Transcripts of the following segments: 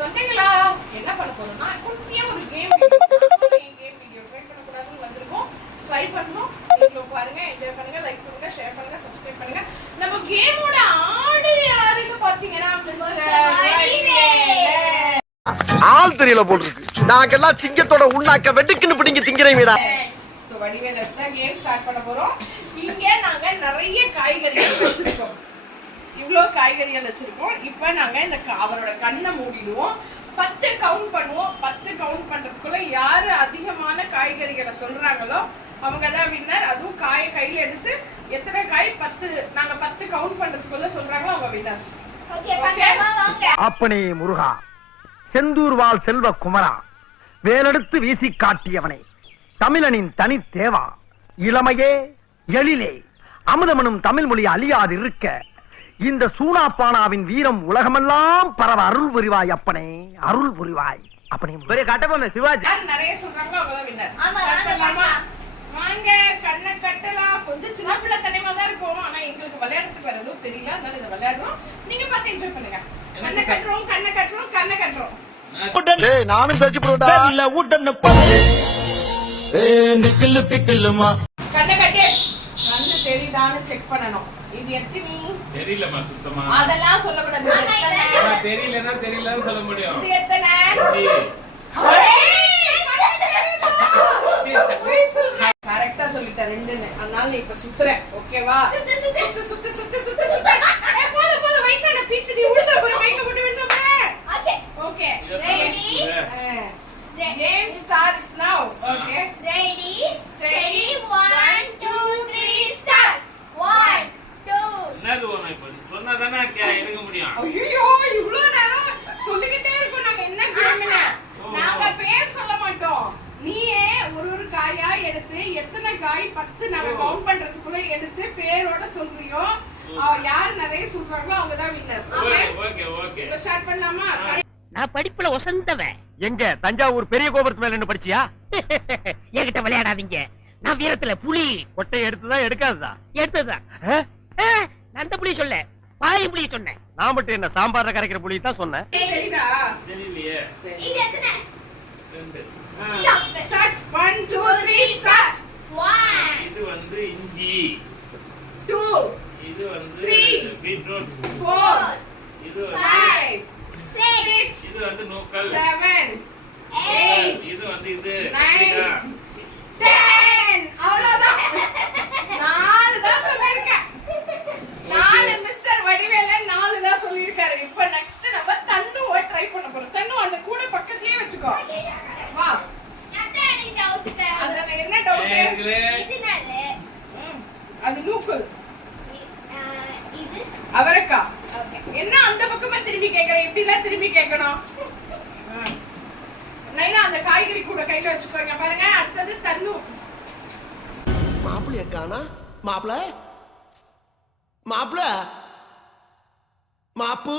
சொந்தங்களா என்ன பண்ண போறோம்னா குட்டியா ஒரு கேம் வீடியோ ட்ரை பண்ண கூடாதுன்னு வந்திருக்கோம். ட்ரை பண்றோம். நீங்க பாருங்க, என்ஜாய் பண்ணுங்க, லைக் பண்ணுங்க, ஷேர் பண்ணுங்க, சப்ஸ்கிரைப் பண்ணுங்க. நம்ம கேமோட ஆடு யாருன்னு பாத்தீங்கன்னா மிஸ்டர் ஆள் தெரியல போட்டுருக்கு. நாங்கெல்லாம் சிங்கத்தோட உண்ணாக்க வெட்டுக்குன்னு பிடிங்க திங்கிறீங்கடா. சோ வடிவேல தான் கேம் ஸ்டார்ட் பண்ண போறோம். இங்க நாங்க நிறைய காய்கறிகள் வச்சிருக்கோம். இவ்ளோ காய்கறிகள் வச்சிருக்கோம். இப்போ நாங்க இந்த அவரோட கண்ணை மூடிடுவோம். 10 கவுண்ட் பண்ணுவோம். 10 கவுண்ட் பண்றதுக்குள்ள யாரு அதிகமான காய்கறிகளை சொல்றாங்களோ அவங்க தான் வின்னர். அதுவும் காயை கையில எடுத்து எத்தனை காய் 10 நாங்க 10 கவுண்ட் பண்றதுக்குள்ள சொல்றாங்களோ அவங்க வின்னர்ஸ். அப்பனே முருகா, செந்தூர் வாழ் செல்வ குமரா, வேலெடுத்து வீசி காட்டியவனே, தமிழனின் தனி தேவா, இளமையே எழிலே, அமுதமனும் தமிழ் மொழி அழியாது இருக்க இந்த சூனாப்பானாவின் வீரம் உலகமெல்லாம் பரவ அருள் புரிவாய் அப்பனே, அருள் புரிவாய் அப்பனே. பெரிய கட்டபொம்மை சிவாஜி. நிறைய சொல்றாங்க அவங்க வின்னர். வாங்க கண்ணை கட்டலாம். கொஞ்சம் சின்ன பிள்ளை தனிமா தான் இருக்கும். ஆனா எங்களுக்கு விளையாடுறதுக்கு வேற எதுவும் தெரியல. அதனால இதை விளையாடுறோம். நீங்க பார்த்து என்ஜாய் பண்ணுங்க. கண்ணை கட்டுறோம், கண்ணை கட்டுறோம், கண்ணை கட்டுறோம். நானும் பேச்சு போடுடா. கண்ணை கட்டு. கண்ணு தெரியுதான்னு செக் பண்ணணும். இது எத்தனை தெரியலமா சுத்தமா. அதெல்லாம் சொல்லக்கூடாது. தெரியலன்னா தெரியலன்னு சொல்ல முடியும். இது எத்தனை? கரெக்டா சொல்லிட்டேன் 2ன்னு. அதனால நீ இப்ப சுத்துற. ஓகேவா? சுத்து சுத்து சுத்து சுத்து சுத்து சுத்து. போதும் போதும், வயசான பீஸ் நீ உழுதுற போற. மைக்க போட்டு விழுந்துற. Okay okay. Ready? Game starts now. Okay. Ready, steady, 1, 2, 3, start. 1, 2. என்னது ஓனா இப்ப சொன்னாதானே இருக்க முடியும். ஐயோ இவ்ளோ நேரம் சொல்லிக்கிட்டே இருக்கோம். நாங்க என்ன கேம்னா நாங்க பேர் சொல்ல மாட்டோம். நீயே ஒரு காயா எடுத்து எத்தனை காய் 10 நாங்க கவுண்ட் பண்றதுக்குள்ள எடுத்து பேரோட சொல்றியோ யார் நிறைய சொல்றாங்களோ அவங்க தான் வின்னர். Okay okay okay. இப்ப ஸ்டார்ட் பண்ணலாமா? நான் படிப்புல ஒசந்தவன். எங்க தஞ்சாவூர் பெரிய கோபுரத்து மேல நின்னு படிச்சியா? என்கிட்ட விளையாடாதீங்க. நான் வீரத்துல புலி. கொட்டை எடுத்துதான் எடுக்காதுதான்? எடுத்ததுதான். அந்த புலி சொல்ல, பாய் புலி சொன்னேன். நான் மட்டும் என்ன சாம்பார்ல கரைக்கிற புலி தான் சொன்னேன். தெரியுதா? தெரியலையே. இது எத்தனை? 2. ஸ்டார்ட். 1 2 3 ஸ்டார்ட். 1. இது வந்து இஞ்சி. 2 இது வந்து 3 பீட்ரூட். 4 இது வந்து 5 6 இது வந்து நூக்கல். 7 8 இது வந்து இது 9 10. அவ்வளவுதான். 4 தான் சொல்லிருக்கேன். 4 மிஸ்டர் வடிவேல 4 தான் சொல்லிருக்காரு. இப்போ நெக்ஸ்ட் நம்ம தன்னுவை ட்ரை பண்ண போறோம். தன்னு அந்த கூட பக்கத்துலயே வெச்சுக்கோ. வா. அத்தை எனக்கு டவுட். அதுல என்ன டவுட்? இது என்னது? அது நூக்கல். இது அவரக்கா. என்ன அந்த பக்கமா திரும்பி கேக்குற? இப்படிலாம் திரும்பி கேட்கணும். நைனா அந்த காய்கறி கூட கையில வச்சுக்கோங்க. பாருங்க அடுத்தது தன்னு. மாப்பிளைய காணா? மாப்பிள மாப்பிள மாப்பு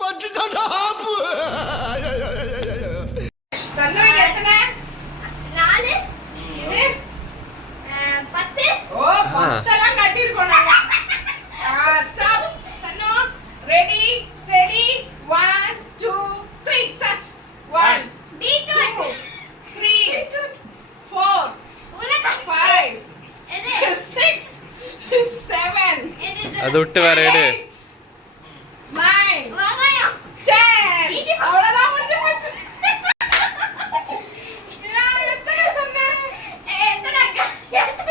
பச்சுட்டாடா ஆப்பு. தன்னு எத்தனை? 4. இது 10. ஓ 10 எல்லாம் கட்டி இருக்கோம் நாங்க. ஸ்டாப். தன்னு ரெடி ஸ்டெடி 1 2 3 ஸ்டார்ட். 1 பீட்ரூட். 3 4 5 இது 6 7 அது விட்டு வேற எடு. 9 வெங்காயம். 10. அவ்வளவுதான் முடிஞ்சு போச்சு. நான் எத்தனை சொன்னேன்? எத்தனை?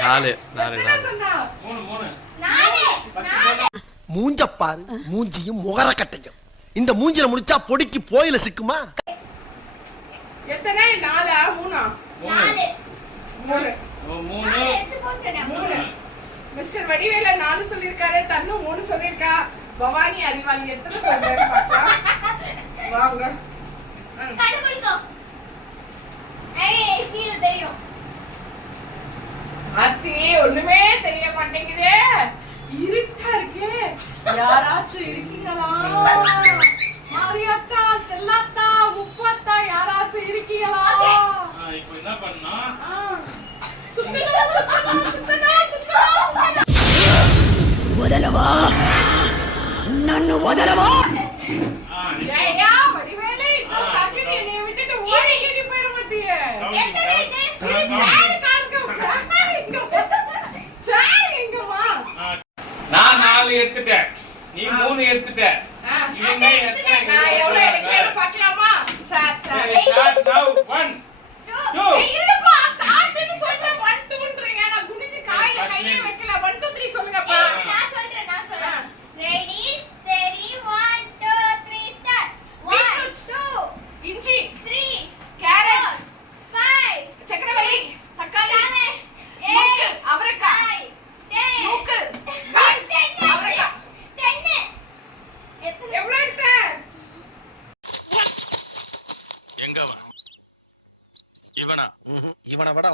4 எத்தனை சொன்னா? 3 4. மூஞ்ச பாரு, மூஞ்சியும் முகர கட்டையும். இந்த மூஞ்சில முடிச்சா பொடிக்கு போயில சிக்குமா? எத்தனை? 4 3 4. 3 3 எடுத்து போட்டுறேன். 3. மிஸ்டர் வடிவேல 4 சொல்லிருக்காரு. தன்னு 3 சொல்லிருக்கா. பவானி அறிவாளி எத்தனை சொல்றாரு பார்க்கலாம். வாங்க. கண்டுபிடிக்கோ. ஏய் கீழ தெரியும். அத்தி ஒண்ணுமே தெரிய மாட்டேங்குதே. இருட்டா இருக்கு. யாராச்சும் இருக்கீங்களா? மாரியாத்தா, செல்லாத்தா, முப்பாத்தா யாராச்சும் இருக்கீங்களா? இப்போ என்ன பண்ணா? சுத்தனா சுத்தனா சுத்தனா சுத்தனா. వదలవా నన్ను వదలవా ஏயா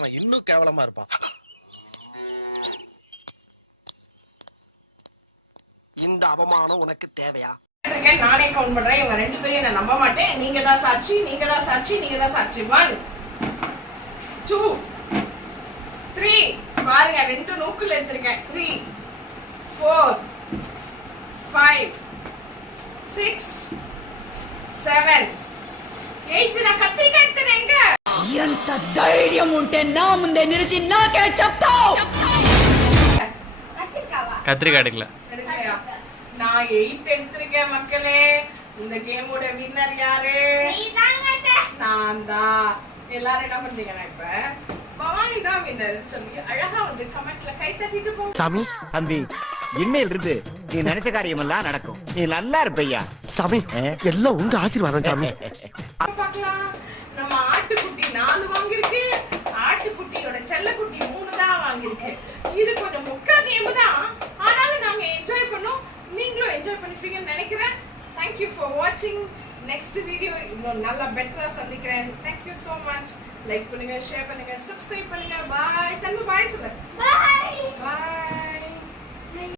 அவன் இன்னும் கேவலமா இருப்பான். இந்த அவமானம் உனக்கு தேவையா? நானே கவுண்ட் பண்றேன். இவங்க 2 பேரையும் நான் நம்ப மாட்டேன். நீங்க தான் சாட்சி, நீங்க தான் சாட்சி, நீங்க தான் சாட்சி. 1 2 3 பாருங்க 2 நூக்குல எடுத்திருக்கேன். 3 4 5 6 7 8 நான் கத்திரிக்காய் எடுத்தேங்க. ఎంత ధైర్యం ఉంటే నా ముందే నిలిచి నాకే చెప్తావు? கத்திரிக்காய் எடுக்கல. எடுக்கலையா? நான் 8 எடுத்திருக்கேன் மக்களே. இந்த கேமோட வின்னர் யாரு? நான் தான். எல்லாரும் என்ன பண்றீங்கன்னா இப்ப பவானி தான் வின்னர் சொல்லி அழகா வந்து கமெண்ட்ல கை தட்டிட்டு போங்க. சாமி தம்பி, இன்னையில இருந்து நீ நினைச்ச காரியம் எல்லாம் நடக்கும். நீ நல்லா இருப்பையா சாமி. எல்லாம் உங்க ஆசீர்வாதம் சாமி. பார்க்கலாம். நம்ம ஆட்டுக்குட்டி 4 வாங்கிருக்கு. ஆட்டுக்குட்டியோட செல்லக்குட்டி 3 தான் வாங்கிருக்கு. இது கொஞ்சம் முக்கா கேம் தான். ஆனாலும் நாங்க என்ஜாய் பண்ணோம். நீங்களும் என்ஜாய் பண்ணிப்பீங்கன்னு நினைக்கிறேன். Thank you for watching. Next video இன்னும் நல்லா பெட்டரா சந்திக்கிறேன். Thank you so much. Like பண்ணுங்க, ஷேர் பண்ணுங்க, சப்ஸ்கிரைப் பண்ணுங்க. பாய். தம்பி பாய் சொல்லு.